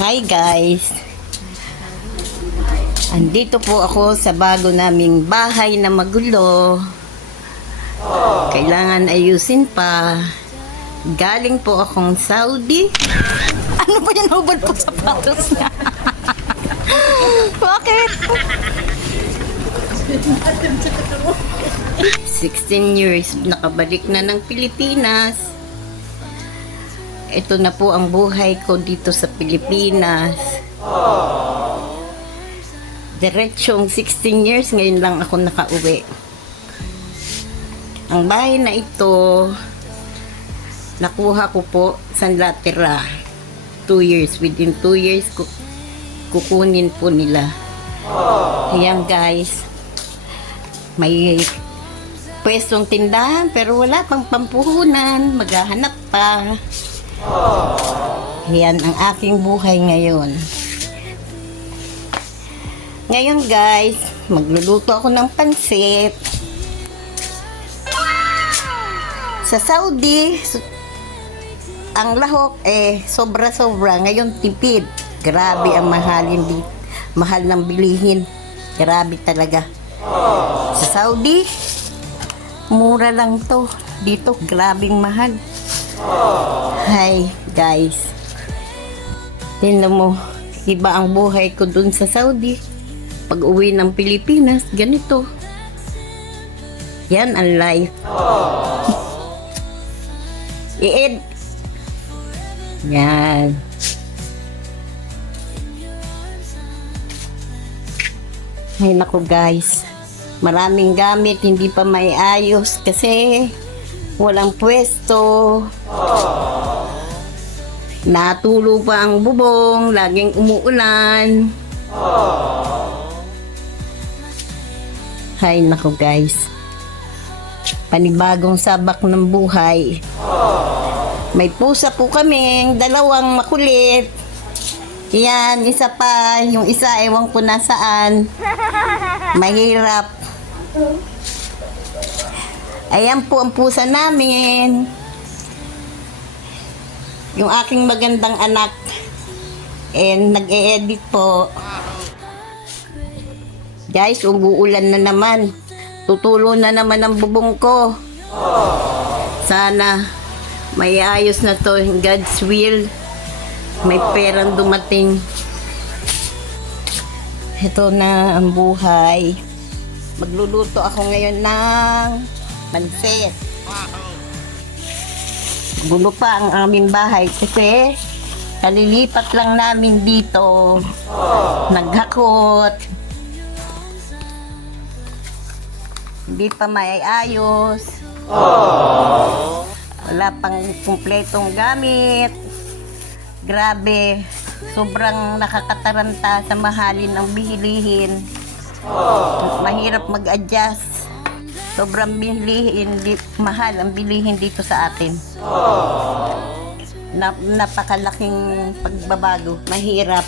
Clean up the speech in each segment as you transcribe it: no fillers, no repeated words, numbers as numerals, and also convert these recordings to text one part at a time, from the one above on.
Hi guys! Andito po ako sa bago naming bahay na magulo. Kailangan ayusin pa. Galing po akong Saudi. Ano ba yan? Hubad po sapatos niya. Bakit? 16 years nakabalik na ng Pilipinas. Ito na po ang buhay ko dito sa Pilipinas. Diretsong 16 years, ngayon lang ako nakauwi. Ang bahay na ito, nakuha ko po sa Latera. 2 years. Within 2 years, kukunin po nila. Ayan guys. May pwestong tindahan, pero wala pang pampuhunan. Maghahanap pa. Yan ang aking buhay ngayon. Ngayon guys, magluluto ako ng pansit. Sa Saudi, ang lahok sobra-sobra. Ngayon tipid. Grabe ang mahal ng bilihin. Grabe talaga. Sa Saudi, mura lang to. Dito, grabing mahal. Hi guys, tingnan mo, iba ang buhay ko dun sa Saudi. Pag uwi ng Pilipinas, ganito. Yan ang life. I-ed. Yan. Ay naku guys, maraming gamit hindi pa may ayos kasi walang pwesto. Natulo pa ang bubong, laging umuulan. Hay nako guys. Panibagong sabak ng buhay. May pusa po kaming dalawang makulit. Yan, isa pa. Yung isa, ewan ko nasaan. Mahirap. Ayan po ang pusa namin. Yung aking magandang anak. Nag-e-edit po. Guys, umuulan na naman. Tutulo na naman ang bubong ko. Sana may ayos na to. God's will. May perang dumating. Ito na ang buhay. Magluluto ako ngayon ng pansit. Gulo pa ang aming bahay kasi kalilipat lang namin dito. Naghakot. Hindi pa maiayos. Wala pang kumpletong gamit. Grabe. Sobrang nakakataranta sa mahalin ng bilihin. Mahirap mag-adjust. Sobrang bilihin, mahal ang bilihin dito sa atin. Napakalaking pagbabago. Mahirap.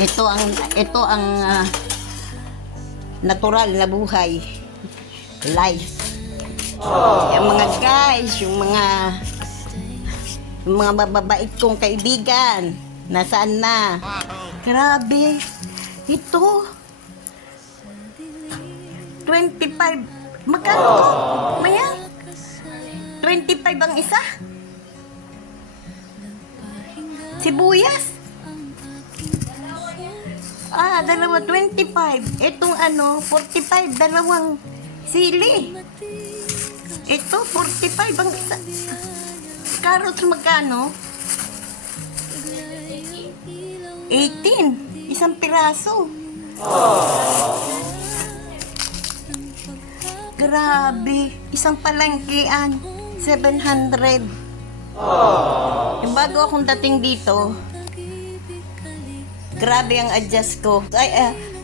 Ito ang natural na buhay. Life. Yung mga guys, yung mga mababait kong kaibigan, nasaan na? Grabe. Ito 25. Magkano to? Maya? 25 ang isa? Sibuyas? Dalawa 25. Itong 45, dalawang sili. Ito 45 ang isa. Carrots magkano? 18. Isang piraso. Grabe. Isang palangkian. 700. Yung bago akong dating dito, grabe ang adjust ko.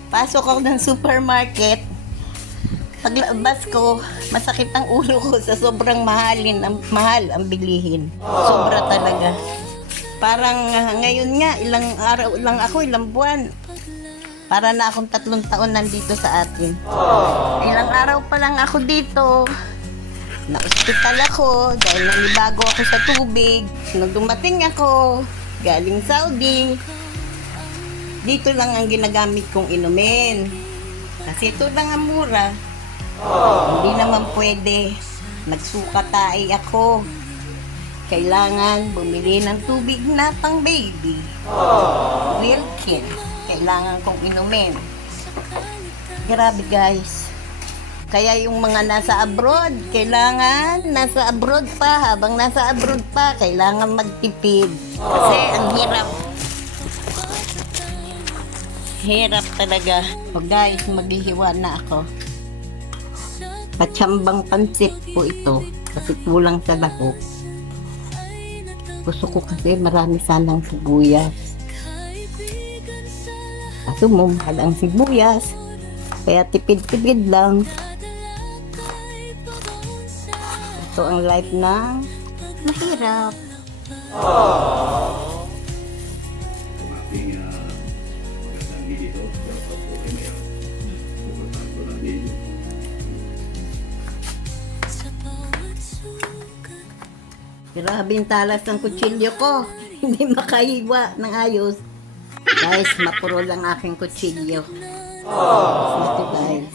Pasok ako ng supermarket. Paglabas ko, masakit ang ulo ko sa sobrang mahal ang bilihin. Sobra talaga. Parang ngayon nga, ilang araw lang ako, ilang buwan. Para na akong 3 taon nandito sa atin. Ilang araw pa lang ako dito. Na-hospital ako dahil nanibago ako sa tubig. Nung dumating ako, galing Saudi, Dito lang ang ginagamit kong inumin. Kasi ito lang ang mura. Hindi naman pwede. Nagsuka tayo ako. Kailangan bumili ng tubig na pang baby. Wilkin. Kailangan kong inumin. Grabe guys. Kaya yung mga nasa abroad, kailangan nasa abroad pa. Habang nasa abroad pa, kailangan magtipid. Kasi ang hirap. Hirap talaga. O guys, maghihiwa na ako. Patsambang pansit po ito. Kasi kulang sa dako. Gusto ko kasi marami sanang sibuyas. Kaso mahal ang sibuyas. Kaya tipid-tipid lang. Ito ang life ng mahirap. Grabe yung talas ng kutsilyo ko. Hindi makahiwa ng ayos. Guys, mapuro lang aking kutsilyo. Ito guys.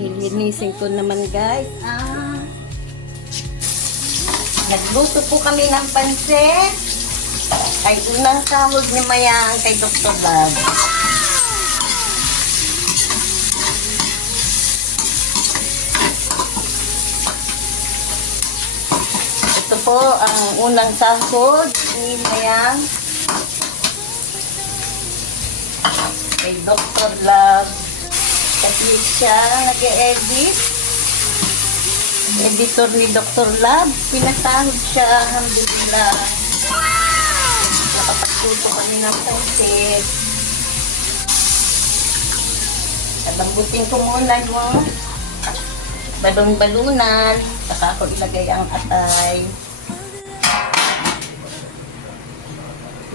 Lilinisin ko naman guys. Nagluto po kami ng pansit. Ay unang sahod ni Mayang kay Dr. Lab. Ito po ang unang sahod ni Mayang kay Dr. Lab. Kasi siya nag-edit. Editor ni Dr. Lab. Pinasahod siya. Alhamdulillah. Nakapagluto kami ng pansit. Nalambutin ko muna yung balon-balunan. Saka ako ilagay ang atay.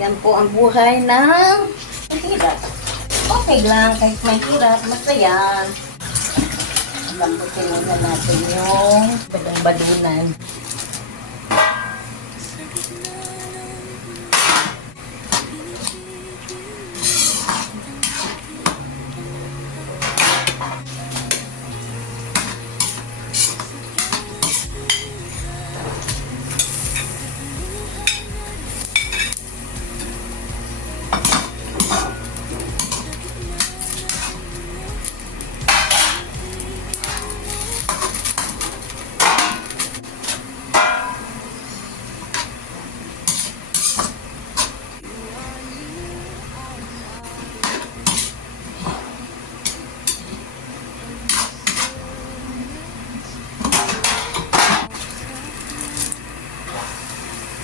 Yan po ang buhay ng mahirap. Okay lang, kahit mahirap, masaya. Lambutin muna natin yung balon-balunan.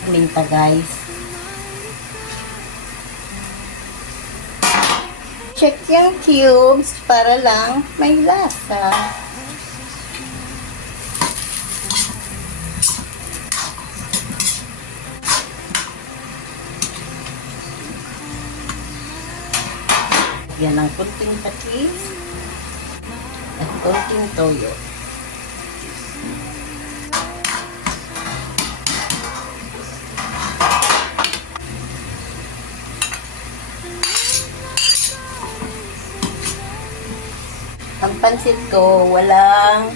Minta guys. Check yung cubes para lang may lasa. Yan ang kunting patis at kunting toyo. Ang pansit ko, walang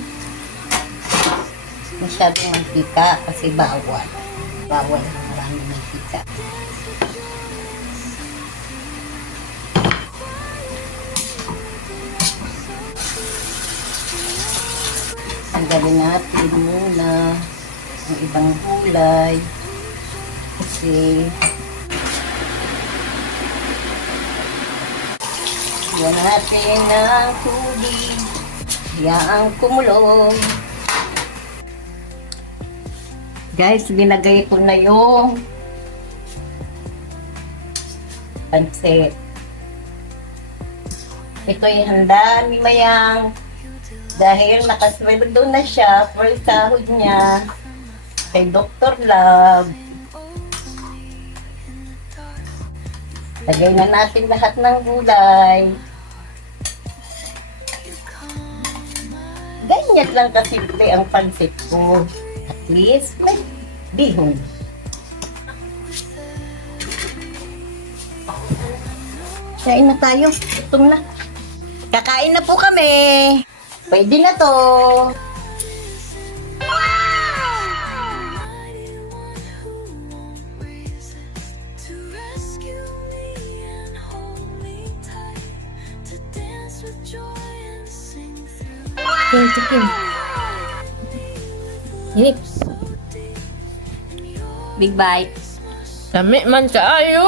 masyadong mantika kasi bawal. Bawal ang maraming mantika. Tanggalin natin muna ang ibang gulay kasi yan natin ng tubig. Yaang kumulo. Guys, binagay ko na yung pansit. Ito ay handa ni Mayang. Dahil nakasweldo na siya for sahod niya kay Dr. Love. Lagay na natin lahat ng gulay. Ganyan lang kasimple ang pansit ko. Please, may bihon. Kain na tayo. Gutom na. Kakain na po kami. Pwede na to. Chicken. Ini. Big bite. Lami man kaayo.